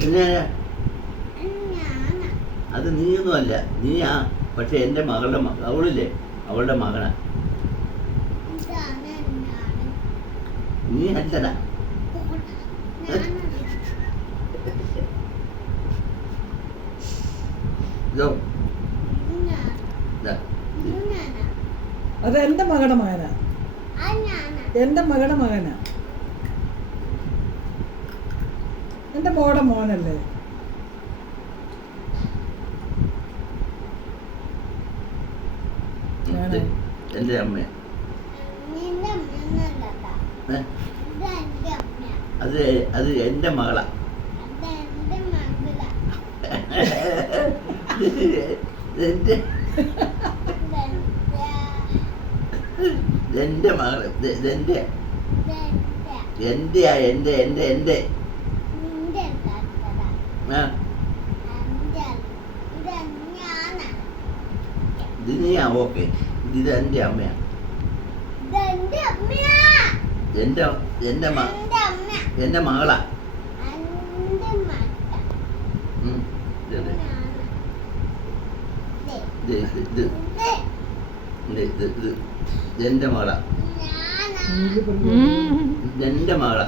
പിന്നെ അത് നീയൊന്നുമല്ല, നീയാ. പക്ഷെ എൻ്റെ മകളുടെ അവളില്ലേ, അവളുടെ മകനാ. നീ അല്ലടാ. ഇതോ അത് എന്റെ മകളുടെ മകനാ, എന്റെ മകളുടെ മകനാ, എന്റെ മോടെ മോനല്ലേ. എൻ്റെ അമ്മ. അത് അത് എൻ്റെ മകളാ. എന്റെ മകള് എന്റെ എന്റെയാ, എന്റെ എന്റെ എന്റെ ഇത് നീയാ. ഓക്കെ, ഇത് എന്റെ അമ്മയാ. എന്റെ എന്റെ എന്റെ മകളാ. എന്റെ മകളാ, എന്റെ മകളാ.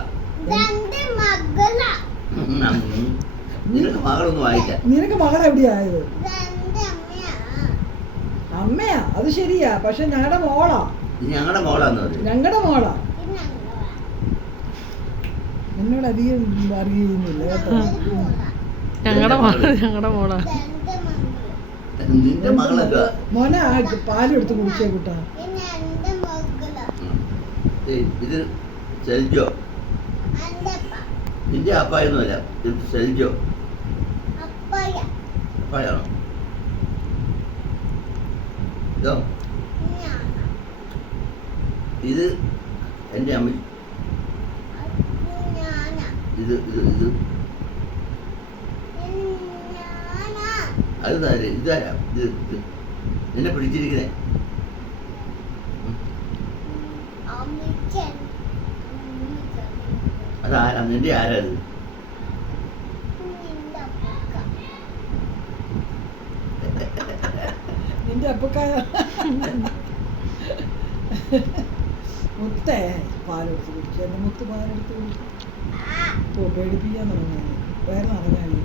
നിനക്ക് മകളൊന്നും ആയില്ല. നിനക്ക് മകൾ എവിടെയായത്? അമ്മയാ, അത് ശരിയാ. പക്ഷെ ഞങ്ങളുടെ മോളാ. ഞങ്ങളുടെ മോളാന്ന് പറയും. ഞങ്ങളുടെ മോളാ. എന്നോട് അധികം അറിയുന്നില്ല കേട്ടോ. ഞങ്ങളുടെ മോളാ. നിന്റെ മകളല്ല മോനെ. പാലെടുത്ത് കുടിച്ചേ കൂട്ടാ. ഇത് സെൽജോ. നിന്റെ അപ്പായൊന്നുമല്ല, ഇത് സെൽജോ. അപ്പായാണോ? ഇതോ ഇത് എൻ്റെ അമ്മ. ഇത് ഇത് ഇത് അത് താരെ ഇതാരാ? ഇത് ഇത് എന്നെ പിടിച്ചിരിക്കുന്നേ. അതാരാ? നിന്റെ ആരാ? ഇത് നിന്റെ അപ്പക്കായ. മുത്തേ പാലെടുത്ത് കുടിച്ചു. എന്റെ മുത്ത് പാലെടുത്ത് കുടിച്ചു. പേടിപ്പിക്കാൻ തുടങ്ങി. വേറെ നടക്കാനേ.